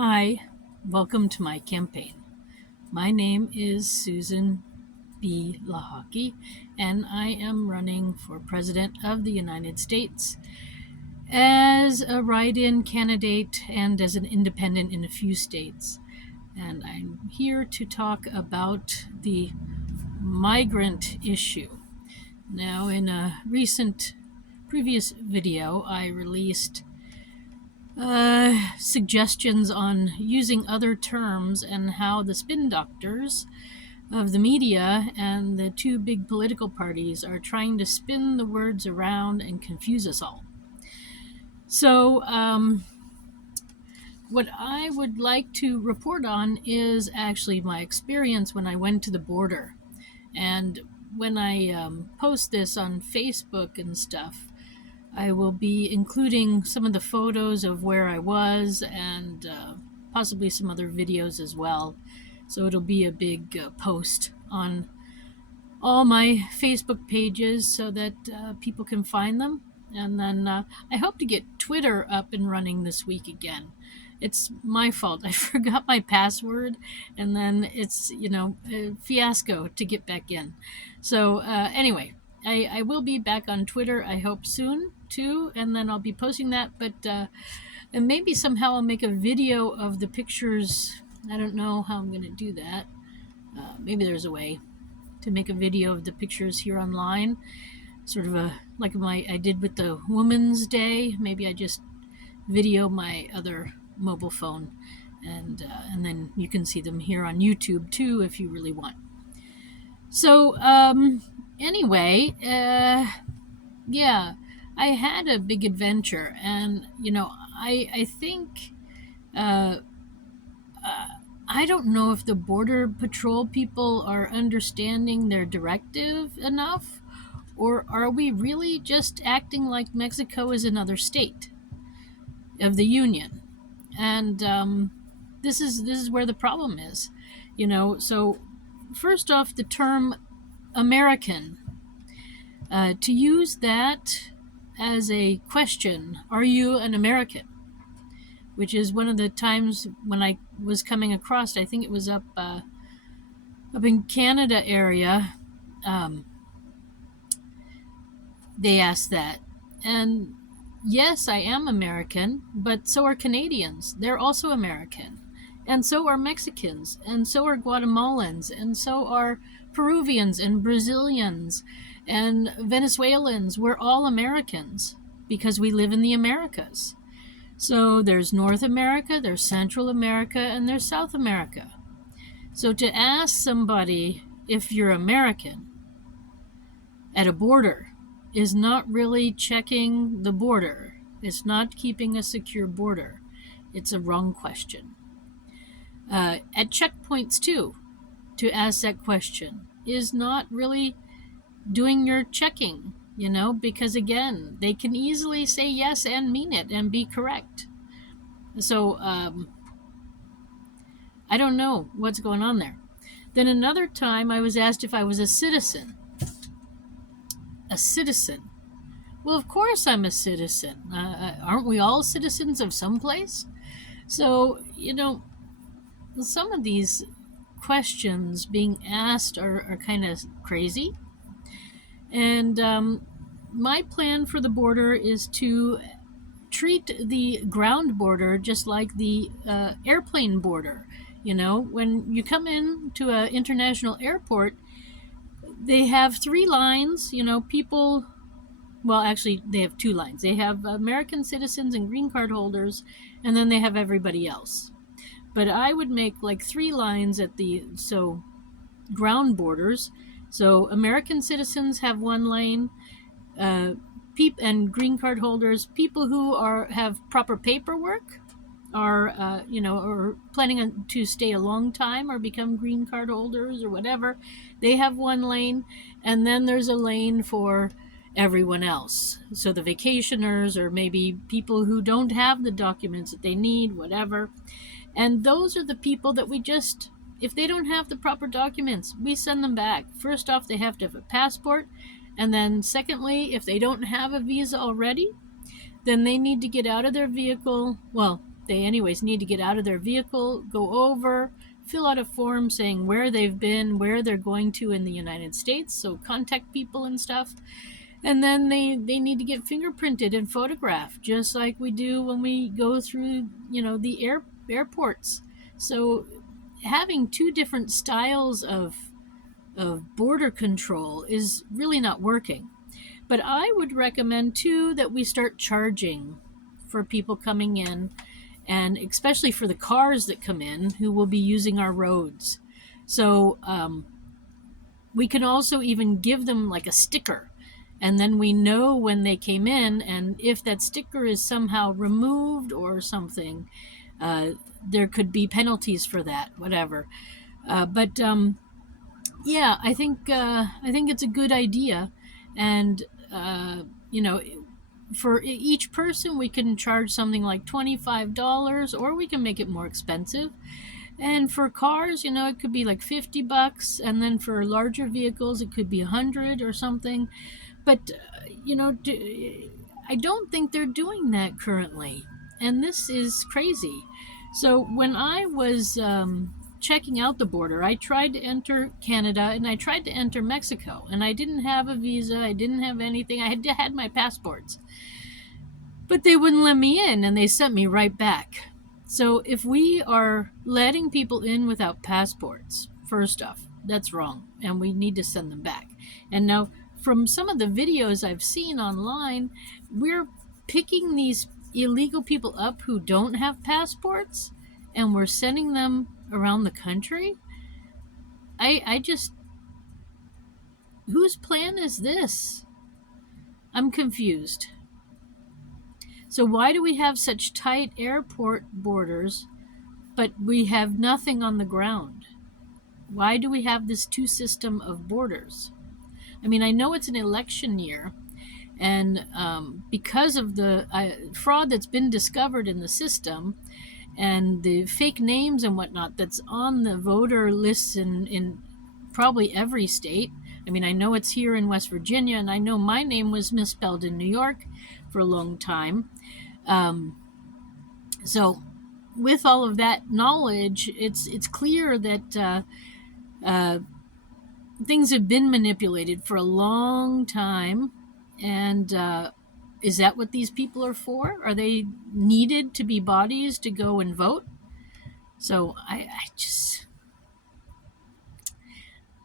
Hi, welcome to my campaign. My name is Susan Buchser-Lochocki, and I am running for President of the United States as a write-in candidate and as an independent in a few states. And I'm here to talk about the migrant issue. Now, in a previous video, I released suggestions on using other terms and how the spin doctors of the media and the two big political parties are trying to spin the words around and confuse us all. So, what I would like to report on is actually my experience when I went to the border. And when I post this on Facebook and stuff, I will be including some of the photos of where I was and possibly some other videos as well. So it'll be a big post on all my Facebook pages so that people can find them. And then I hope to get Twitter up and running this week again. It's my fault. I forgot my password, and then it's, a fiasco to get back in. So anyway, I will be back on Twitter, I hope soon too, and then I'll be posting that. But and maybe somehow I'll make a video of the pictures. I don't know how I'm going to do that. Maybe there's a way to make a video of the pictures here online, sort of like I did with the Women's Day. Maybe I just video my other mobile phone, and then you can see them here on YouTube too if you really want. So anyway, yeah, I had a big adventure, and I think I don't know if the Border Patrol people are understanding their directive enough, or are we really just acting like Mexico is another state of the Union? And this is where the problem is, So first off, the term American, to use that as a question, are you an American? Which is one of the times when I was coming across, I think it was up in Canada area, they asked that. And yes, I am American, but so are Canadians. They're also American. And so are Mexicans, and so are Guatemalans, and so are Peruvians and Brazilians and Venezuelans. We're all Americans because we live in the Americas. So there's North America, there's Central America, and there's South America. So to ask somebody if you're American at a border is not really checking the border. It's not keeping a secure border. It's a wrong question. At checkpoints too, to ask that question is not really doing your checking, because again, they can easily say yes and mean it and be correct. So I don't know what's going on there. Then another time I was asked if I was a citizen. A citizen. Well, of course I'm a citizen. Aren't we all citizens of some place? So, some of these questions being asked are kind of crazy. And my plan for the border is to treat the ground border just like the airplane border. When you come in to an international airport, they have 3 lines, people. Well, actually, they have 2 lines. They have American citizens and green card holders, and then they have everybody else. But I would make like 3 lines at the ground borders. So American citizens have 1 lane, and green card holders, people who have proper paperwork, are or planning to stay a long time or become green card holders or whatever, they have 1 lane, and then there's a lane for everyone else. So the vacationers, or maybe people who don't have the documents that they need, whatever. And those are the people that if they don't have the proper documents, we send them back. First off, they have to have a passport. And then secondly, if they don't have a visa already, then they need to get out of their vehicle. Well, They, anyways, need to get out of their vehicle, go over, fill out a form saying where they've been, where they're going to in the United States, so contact people and stuff. And then they need to get fingerprinted and photographed, just like we do when we go through, the airports. So having two different styles of border control is really not working. But I would recommend too that we start charging for people coming in, and especially for the cars that come in who will be using our roads. So we can also even give them like a sticker, and then we know when they came in, and if that sticker is somehow removed or something, there could be penalties for that, whatever. But yeah, I think it's a good idea, and you know, for each person we can charge something like $25, or we can make it more expensive. And for cars, it could be like $50, and then for larger vehicles it could be 100 or something. But I don't think they're doing that currently, and this is crazy. So when I was checking out the border, I tried to enter Canada and I tried to enter Mexico, and I didn't have a visa, I didn't have anything. I had my passports, but they wouldn't let me in, and they sent me right back. So if we are letting people in without passports, first off, that's wrong, and we need to send them back. And now, from some of the videos I've seen online, we're picking these illegal people up who don't have passports, and we're sending them around the country. I just, whose plan is this? I'm confused. So why do we have such tight airport borders, but we have nothing on the ground? Why do we have this two system of borders? I mean, I know it's an election year, and because of the fraud that's been discovered in the system, and the fake names and whatnot that's on the voter lists in probably every state. I mean, I know it's here in West Virginia, and I know my name was misspelled in New York for a long time. So with all of that knowledge, it's clear that things have been manipulated for a long time. And is that what these people are for? Are they needed to be bodies to go and vote? So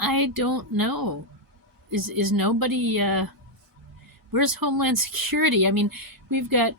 I don't know. Is nobody? Where's Homeland Security? I mean, we've got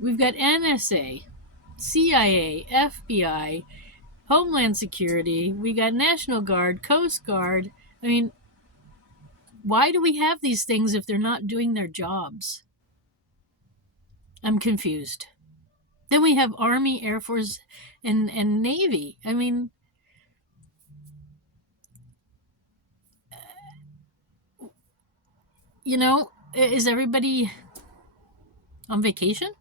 NSA, CIA, FBI, Homeland Security. We got National Guard, Coast Guard. I mean, why do we have these things if they're not doing their jobs? I'm confused. Then we have Army, Air Force, and Navy. I mean, is everybody on vacation?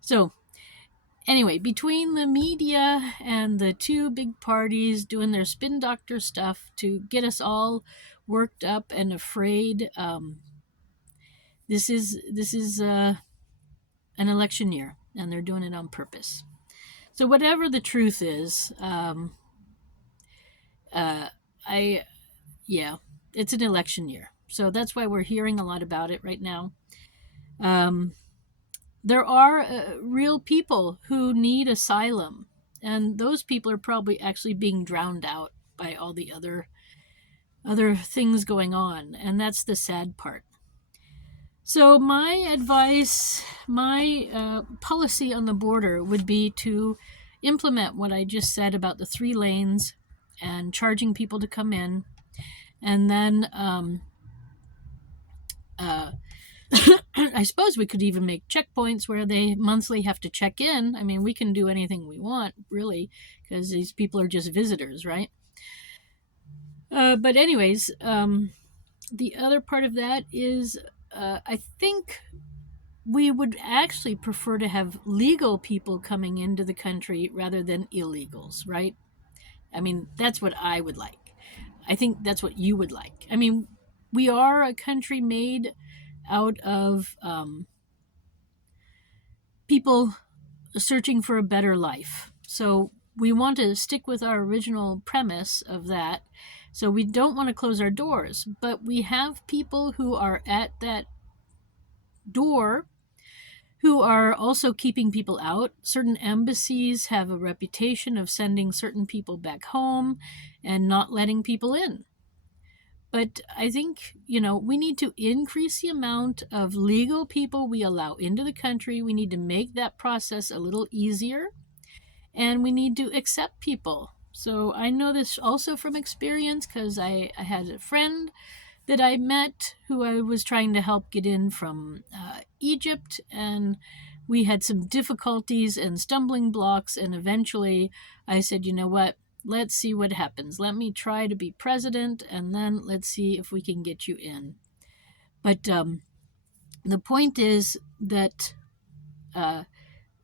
So anyway, between the media and the two big parties doing their spin doctor stuff to get us all worked up and afraid, this is an election year, and they're doing it on purpose. So whatever the truth is, it's an election year. So that's why we're hearing a lot about it right now. There are real people who need asylum, and those people are probably actually being drowned out by all the other things going on, and that's the sad part. So my advice, my policy on the border would be to implement what I just said about the 3 lanes and charging people to come in, and then I suppose we could even make checkpoints where they monthly have to check in. I mean, we can do anything we want, really, because these people are just visitors, right? But anyways, the other part of that is I think we would actually prefer to have legal people coming into the country rather than illegals, right? I mean, that's what I would like. I think that's what you would like. I mean, we are a country made out of people searching for a better life. So we want to stick with our original premise of that. So we don't want to close our doors, but we have people who are at that door who are also keeping people out. Certain embassies have a reputation of sending certain people back home and not letting people in. But I think, we need to increase the amount of legal people we allow into the country. We need to make that process a little easier, and we need to accept people. So I know this also from experience because I had a friend that I met who I was trying to help get in from Egypt, and we had some difficulties and stumbling blocks, and eventually I said, you know what, let's see what happens. Let me try to be president, and then let's see if we can get you in. But the point is that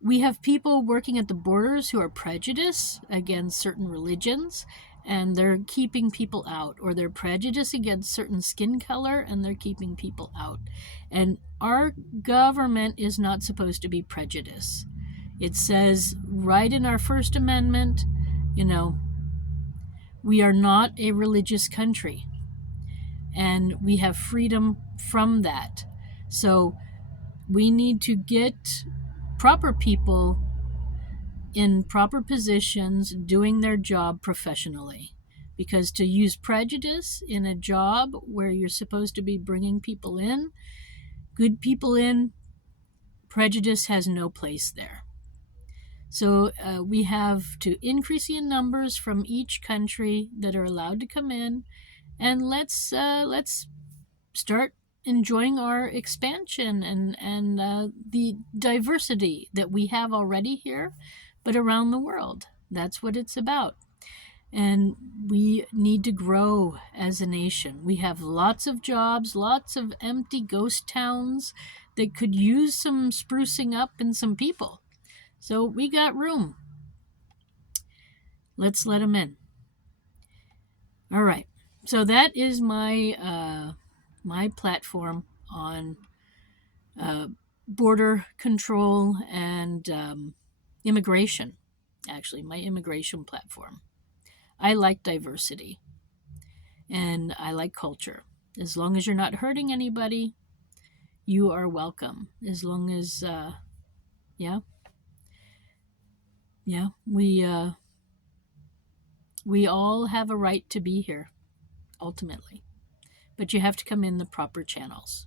we have people working at the borders who are prejudiced against certain religions, and they're keeping people out, or they're prejudiced against certain skin color and they're keeping people out. And our government is not supposed to be prejudiced. It says right in our First Amendment, we are not a religious country, and we have freedom from that. So we need to get proper people in proper positions doing their job professionally. Because to use prejudice in a job where you're supposed to be bringing people in, good people in, prejudice has no place there. So we have to increase the numbers from each country that are allowed to come in, and let's start enjoying our expansion and the diversity that we have already here, but around the world. That's what it's about. And we need to grow as a nation. We have lots of jobs, lots of empty ghost towns that could use some sprucing up and some people. So we got room. Let's let them in. All right. So that is my my platform on border control and immigration. Actually, my immigration platform. I like diversity, and I like culture. As long as you're not hurting anybody, you are welcome. As long as, we all have a right to be here, ultimately. But you have to come in the proper channels.